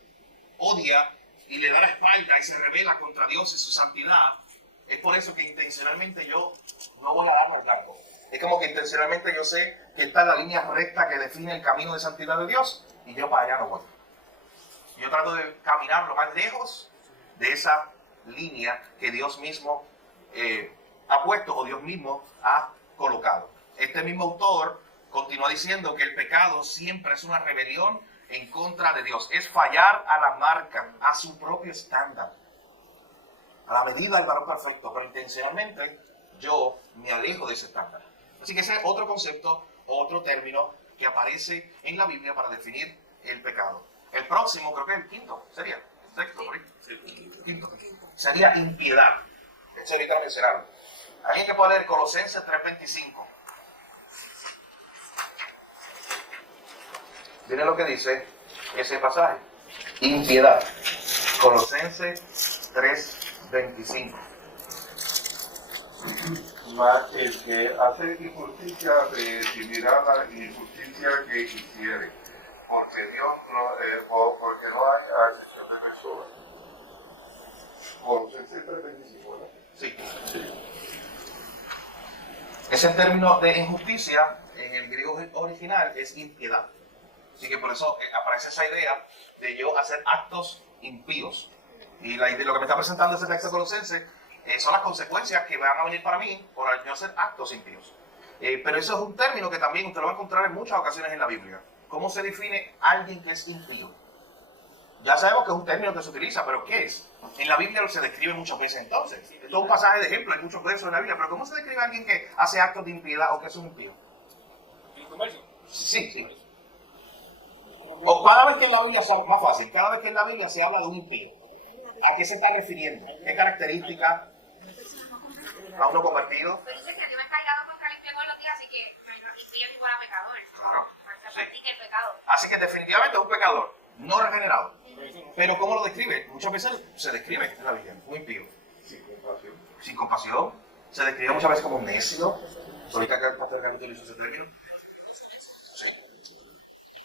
odia y le da la espalda y se rebela contra Dios y su santidad, es por eso que intencionalmente yo no voy a darle al blanco. Es como que intencionalmente yo sé que esta es la línea recta que define el camino de santidad de Dios y yo para allá no voy. Yo trato de caminar lo más lejos de esa línea que Dios mismo ha puesto o Dios mismo ha colocado. Este mismo autor continúa diciendo que el pecado siempre es una rebelión en contra de Dios. Es fallar a la marca, a su propio estándar, a la medida del varón perfecto, pero intencionalmente yo me alejo de ese estándar. Así que ese es otro concepto, otro término que aparece en la Biblia para definir el pecado. El próximo, creo que es el quinto, sería. Sexto, por ahí. Quinto. Sería impiedad. Este ahorita lo mencionaron. Alguien que pueda leer Colosenses 3:25. Miren lo que dice ese pasaje. Impiedad. Colosenses 3:25. Mas el que hace injusticia recibirá la injusticia que hiciere, porque no hay excepción de personas. Colosenses 3:25, ¿verdad? Sí. Ese término de injusticia en el griego original es impiedad. Así que por eso aparece esa idea de yo hacer actos impíos. Y lo que me está presentando ese texto colosense son las consecuencias que van a venir para mí por yo hacer actos impíos. Pero eso es un término que también usted lo va a encontrar en muchas ocasiones en la Biblia. ¿Cómo se define alguien que es impío? Ya sabemos que es un término que se utiliza, pero ¿qué es? En la Biblia se describe muchas veces entonces. Esto es un pasaje de ejemplo, hay muchos versos en la Biblia, pero ¿cómo se describe a alguien que hace actos de impiedad o que es un impío? ¿En comercio? Sí. O cada vez que en la Biblia, más fácil, cada vez que en la Biblia se habla de un impío, ¿a qué se está refiriendo? ¿Qué característica? ¿A uno convertido? Pero dice que Dios está cargado contra el impío todos los días, así que impío es igual a pecador. Claro. Se practica el pecado. Así que definitivamente es un pecador, no regenerado. Pero ¿cómo lo describe? Muchas veces se describe en la Biblia, un impío. Sin compasión. Se describe muchas veces como un necio. Ahorita que el pastor Carlos utilizó ese término.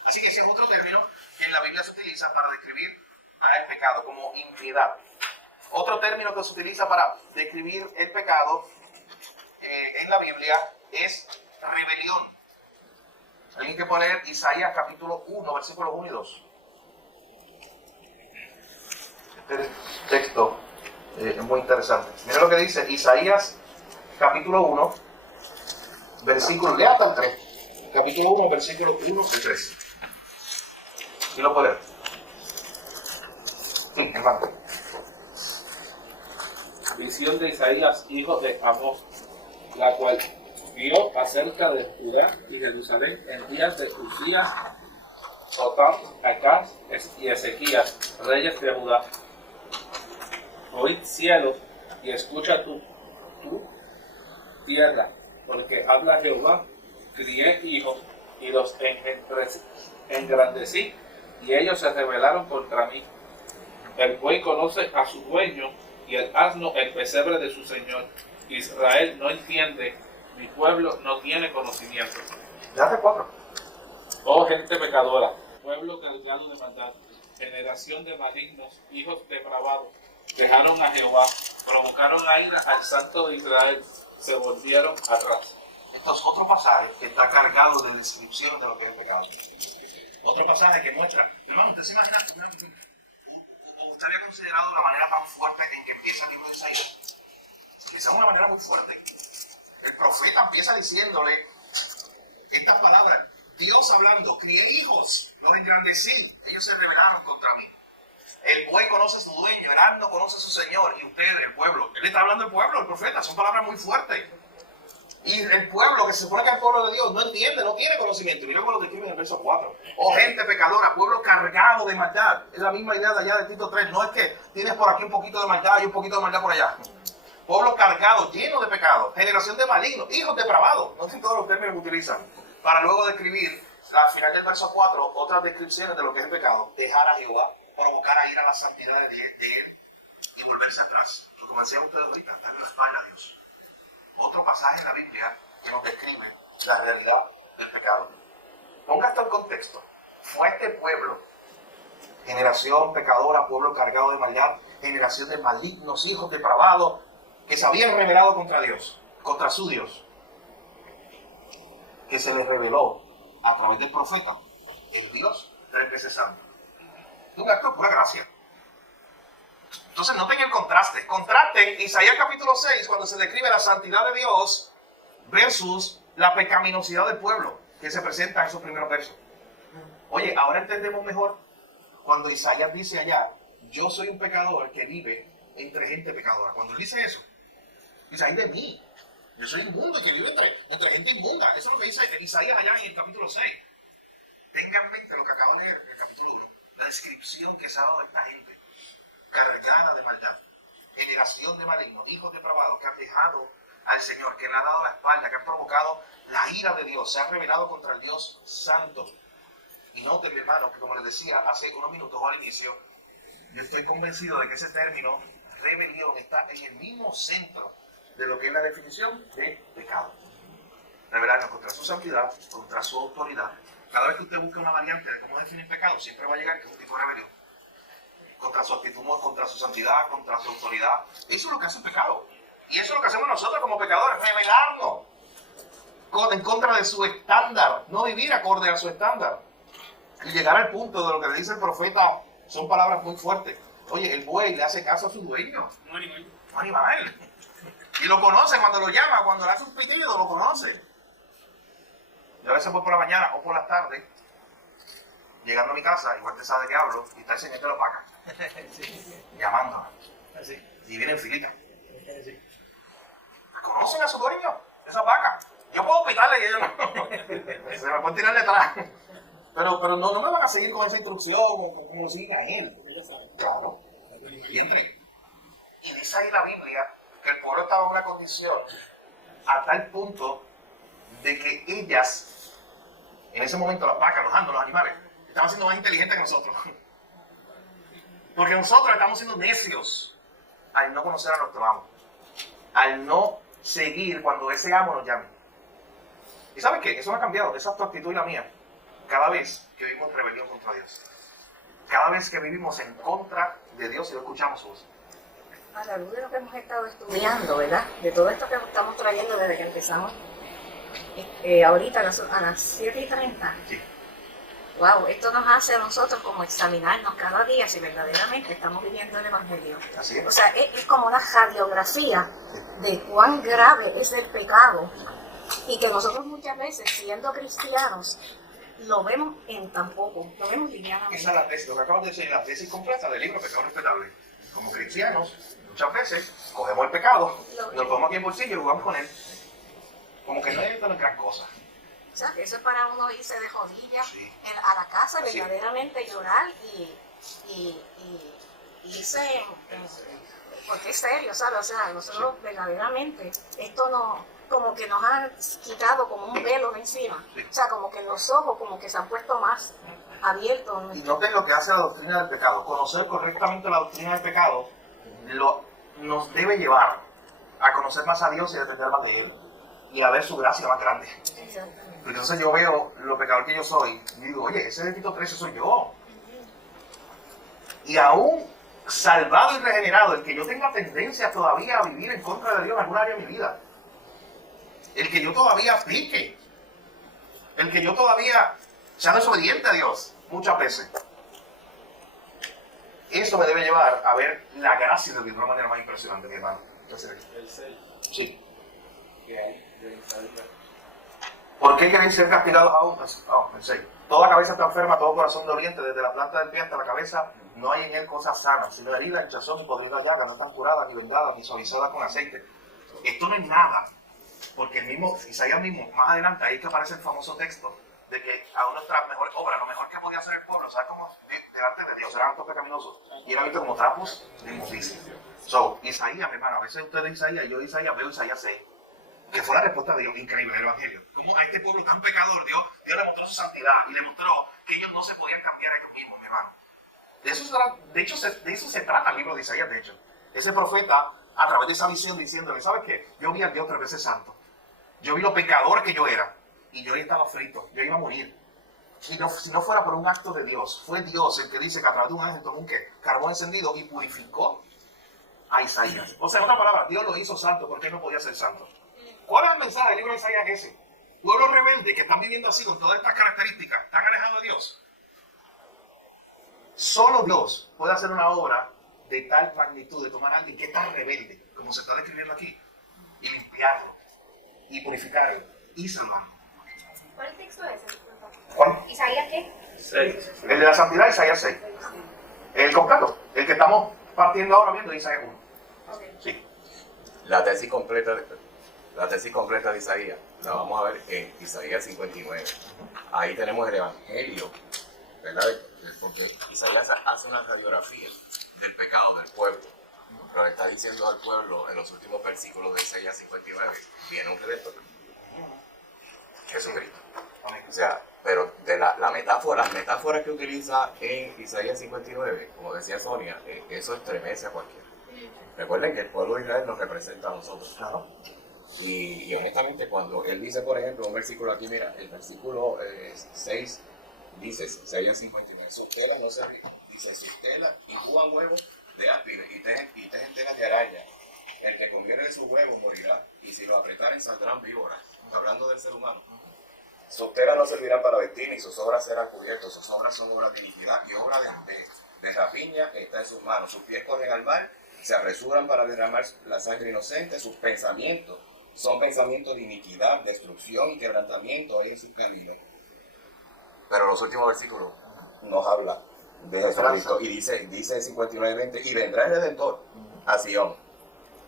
Así que ese es otro término que en la Biblia se utiliza para describir el pecado, como impiedad. Otro término que se utiliza para describir el pecado en la Biblia es rebelión. Alguien que puede leer Isaías capítulo 1, versículos 1 y 2. Este texto es muy interesante. Mira lo que dice Isaías capítulo 1, versículo, lea hasta el 3. Capítulo 1, versículo 1 y 3. ¿Quién lo puede leer? Sí, hermano. Visión de Isaías, hijo de Amós, la cual vio acerca de Judá y Jerusalén en días de Usías, Jotam, Acaz y Ezequías, reyes de Judá. Oíd cielos y escucha tu tierra, porque habla Jehová, crié hijos y los engrandecí, y ellos se rebelaron contra mí. El buey conoce a su dueño, y el asno el pesebre de su señor. Israel no entiende, mi pueblo no tiene conocimiento. Date 4. Oh gente pecadora, pueblo cargado de maldad, generación de malignos, hijos depravados, dejaron a Jehová, provocaron la ira al Santo de Israel, se volvieron atrás. Esto es otro pasaje que está cargado de descripción de lo que es el pecado. Otro pasaje que muestra, hermano, ¿usted se imagina? ¿Usted había considerado la manera tan fuerte en que empieza el libro de Isaías? Empieza de una manera muy fuerte. El profeta empieza diciéndole estas palabras. Dios hablando, crié hijos, los engrandecí, ellos se rebelaron contra mí. El buey conoce a su dueño, el asno conoce a su señor, y ustedes, el pueblo. Él está hablando del pueblo, el profeta, son palabras muy fuertes. Y el pueblo, que se supone que es el pueblo de Dios, no entiende, no tiene conocimiento. Mira cómo lo describe en el verso 4. Oh, gente pecadora, pueblo cargado de maldad. Es la misma idea de allá de Tito 3. No es que tienes por aquí un poquito de maldad y un poquito de maldad por allá. Pueblo cargado, lleno de pecado. Generación de malignos, hijos depravados. No sé todos los términos que utilizan. Para luego describir, al final del verso 4, otras descripciones de lo que es el pecado. Dejar a Jehová, provocar a ir a la santidad de él y volverse atrás. Como decían ustedes ahorita, darle la espalda a Dios. Otro pasaje en la Biblia que nos describe la realidad del pecado. Ponga esto en contexto. Fue este pueblo, generación pecadora, pueblo cargado de maldad, generación de malignos, hijos depravados, que se habían rebelado contra Dios, contra su Dios, que se les reveló a través del profeta, el Dios 3 veces santo. Un acto de pura gracia. Entonces noten el contraste. Contrasten Isaías capítulo 6 cuando se describe la santidad de Dios versus la pecaminosidad del pueblo que se presenta en esos primeros versos. Oye, ahora entendemos mejor cuando Isaías dice allá, yo soy un pecador que vive entre gente pecadora. Cuando él dice eso, dice, ay de mí, yo soy inmundo que vive entre gente inmunda. Eso es lo que dice Isaías allá en el capítulo 6. Tengan en mente lo que acabo de leer en el capítulo 1, la descripción que se ha dado de esta gente cargada de maldad, generación de malignos, hijos depravados que han dejado al Señor, que le han dado la espalda, que han provocado la ira de Dios, se han rebelado contra el Dios santo. Y noten, mi hermano, que como les decía hace unos minutos al inicio, yo estoy convencido de que ese término, rebelión, está en el mismo centro de lo que es la definición de pecado. Rebelarnos contra su santidad, contra su autoridad. Cada vez que usted busque una variante de cómo definir pecado, siempre va a llegar que es un tipo de rebelión. Contra su actitud, contra su santidad, contra su autoridad. Eso es lo que hace el pecado. Y eso es lo que hacemos nosotros como pecadores, rebelarnos en contra de su estándar, no vivir acorde a su estándar. Y llegar al punto de lo que le dice el profeta, son palabras muy fuertes. Oye, el buey le hace caso a su dueño. Un animal. Un animal. Y lo conoce cuando lo llama, cuando le hace un pitido, lo conoce. Y a veces voy por la mañana o por las tardes, llegando a mi casa, igual te sabe que hablo, y está el señor que lo paga. Sí. Llamando. Sí. Y viene en filita. Sí. ¿Conocen a su dueño? Esa vaca. Yo puedo pitarle y ellos no. Se me pueden tirar detrás. Pero no me van a seguir con esa instrucción como lo siguen a él. Claro. Y dice ahí la Biblia que el pueblo estaba en una condición a tal punto de que ellas, en ese momento las vacas, los asnos, los animales, estaban siendo más inteligentes que nosotros. Porque nosotros estamos siendo necios al no conocer a nuestro amo, al no seguir cuando ese amo nos llame. ¿Y sabes qué? Eso no ha cambiado, esa es tu actitud y la mía. cada vez que vivimos en rebelión contra Dios. Cada vez que vivimos en contra de Dios y no escuchamos su voz. A la luz de lo que hemos estado estudiando, ¿verdad? De todo esto que estamos trayendo desde que empezamos ahorita a las 7:30. Sí. Wow, esto nos hace a nosotros como examinarnos cada día si verdaderamente estamos viviendo el Evangelio. Así es. O sea, es como una radiografía de cuán grave es el pecado y que nosotros muchas veces, siendo cristianos, lo vemos en tan poco, lo vemos livianamente. Esa es la tesis, lo que acabas de decir, la tesis completa del libro Pecado Respetable. Como cristianos, muchas veces cogemos el pecado, nos lo ponemos aquí en el bolsillo y jugamos con él. Como que no hay gran cosa. O sea, que eso es para uno irse de rodillas Sí. a la casa, Así verdaderamente llorar y irse, porque es serio, ¿sabes? O sea, nosotros verdaderamente, esto no, como que nos ha quitado como un velo de encima. Sí. O sea, como que los ojos como que se han puesto más abiertos. Y noten lo que hace la doctrina del pecado. Conocer correctamente la doctrina del pecado nos debe llevar a conocer más a Dios y a depender más de Él. Y a ver su gracia más grande. Exactamente. Porque entonces yo veo lo pecador que yo soy y digo, oye, ese de Tito 13 soy yo. Y aún salvado y regenerado, el que yo tenga tendencia todavía a vivir en contra de Dios en alguna área de mi vida. El que yo todavía pique. El que yo todavía sea desobediente a Dios muchas veces. Eso me debe llevar a ver la gracia de Dios de una manera más impresionante, mi hermano. El 6 Sí. que hay de Isaías. ¿Por qué queréis ser castigados aún? El 6. Toda cabeza está enferma, todo corazón doliente, desde la planta del pie hasta la cabeza, no hay en él cosas sanas, sino heridas, hinchazón y podridas llagas, no están curadas, ni vendadas, ni suavizadas con aceite. Esto no es nada, porque el mismo Isaías mismo, más adelante, ahí que aparece el famoso texto, de que a nuestras mejores obras, lo mejor que podía hacer el pueblo, ¿sabes cómo? Delante de Dios, eran actos pecaminosos, y era visto como trapos de inmundicia. Isaías, mi hermano, a veces usted de Isaías, yo de Isaías veo Isaías 6. Que fue la respuesta de Dios, increíble, el Evangelio. Como a este pueblo tan pecador, Dios le mostró su santidad y le mostró que ellos no se podían cambiar a ellos mismos, mi hermano. De eso se trata el libro de Isaías, de hecho. Ese profeta, a través de esa visión, diciéndole, ¿sabes qué? Yo vi a Dios 3 veces santo. Yo vi lo pecador que yo era. Y yo ya estaba frito, yo iba a morir. Si no fuera por un acto de Dios, fue Dios el que dice que a través de un ángel tomó un carbón encendido y purificó a Isaías. O sea, en otra palabra, Dios lo hizo santo porque él no podía ser santo. ¿Cuál es el mensaje del libro de Isaías ese? Pueblos rebeldes que están viviendo así con todas estas características, están alejados de Dios. Solo Dios puede hacer una obra de tal magnitud, de tomar a alguien que es tan rebelde, como se está describiendo aquí, y limpiarlo, y purificarlo, y salvarlo. ¿Cuál texto es ese? ¿Cuál? ¿Isaías qué? 6. El de la santidad, Isaías 6. El completo, el que estamos partiendo ahora viendo, Isaías 1. Okay. Sí. La tesis completa de Isaías la vamos a ver en Isaías 59. Ahí tenemos el Evangelio, ¿verdad? Porque Isaías hace una radiografía del pecado del pueblo. Pero está diciendo al pueblo en los últimos versículos de Isaías 59, viene un redentor, Jesucristo. O sea, pero de las metáforas que utiliza en Isaías 59, como decía Sonia, eso estremece a cualquiera. Recuerden que el pueblo de Israel nos representa a nosotros. Claro. Y honestamente, cuando él dice, por ejemplo, un versículo aquí, mira, el versículo 6 dice, Isaías 59, sus telas no se ríen, dice, sus telas incuban huevos de áspides y tejen telas de araña. El que comiere de sus huevos morirá, y si lo apretaren saldrán víboras. Hablando del ser humano. Sus telas no servirán para vestir, ni sus obras serán cubiertas. Sus obras son obras de iniquidad y obras de rapiña está en sus manos. Sus pies corren al mar, se apresuran para derramar la sangre inocente. Sus pensamientos son pensamientos de iniquidad, destrucción y quebrantamiento en sus caminos. Pero los últimos versículos nos habla de Jesucristo y dice en 59:20, y vendrá el Redentor a Sion,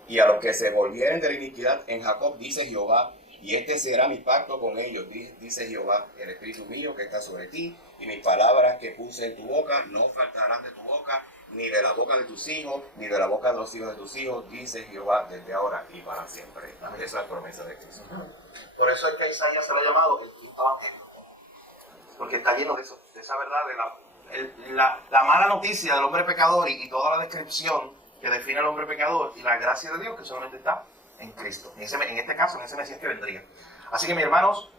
y a los que se volvieren de la iniquidad en Jacob, dice Jehová, y este será mi pacto con ellos, dice Jehová, el Espíritu mío que está sobre ti, y mis palabras que puse en tu boca no faltarán de tu boca, ni de la boca de tus hijos, ni de la boca de los hijos de tus hijos, dice Jehová, desde ahora y para siempre. Esa es la promesa de Cristo. Por eso es que Isaías se lo ha llamado el quinto evangelio. Porque está lleno de eso, de esa verdad, de la mala noticia del hombre pecador y toda la descripción que define al hombre pecador y la gracia de Dios que solamente está en Cristo. En este caso, en ese Mesías que vendría. Así que, mis hermanos,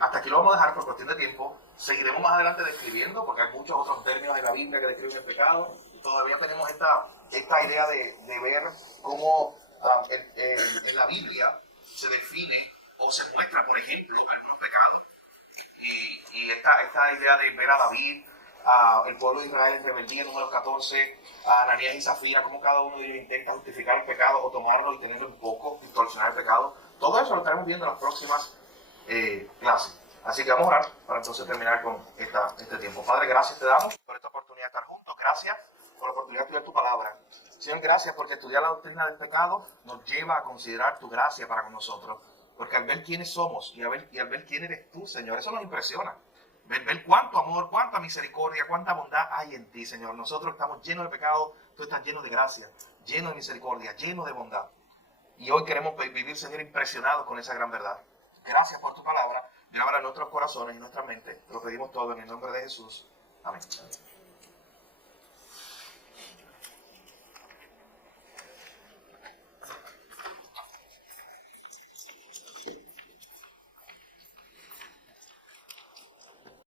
hasta aquí lo vamos a dejar por cuestión de tiempo. Seguiremos más adelante describiendo, porque hay muchos otros términos en la Biblia que describen el pecado. Y todavía tenemos esta idea de ver cómo en la Biblia se define o se muestra, por ejemplo, algunos pecados. Y esta idea de ver a David, el pueblo de Israel en rebeldía, número 14, a Ananías y Zafira, cómo cada uno de ellos intenta justificar el pecado o tomarlo y tenerlo en poco, distorsionar el pecado. Todo eso lo estaremos viendo en las próximas clases. Así que vamos a orar para entonces terminar con este tiempo. Padre, gracias te damos por esta oportunidad de estar juntos. Gracias por la oportunidad de estudiar tu palabra. Señor, gracias porque estudiar la doctrina del pecado nos lleva a considerar tu gracia para con nosotros. Porque al ver quiénes somos y al ver quién eres tú, Señor, eso nos impresiona. Ver cuánto amor, cuánta misericordia, cuánta bondad hay en ti, Señor. Nosotros estamos llenos de pecado, tú estás lleno de gracia, lleno de misericordia, lleno de bondad. Y hoy queremos vivir, Señor, impresionados con esa gran verdad. Gracias por tu palabra. Grábala en nuestros corazones y en nuestra mente. Te lo pedimos todo en el nombre de Jesús. Amén.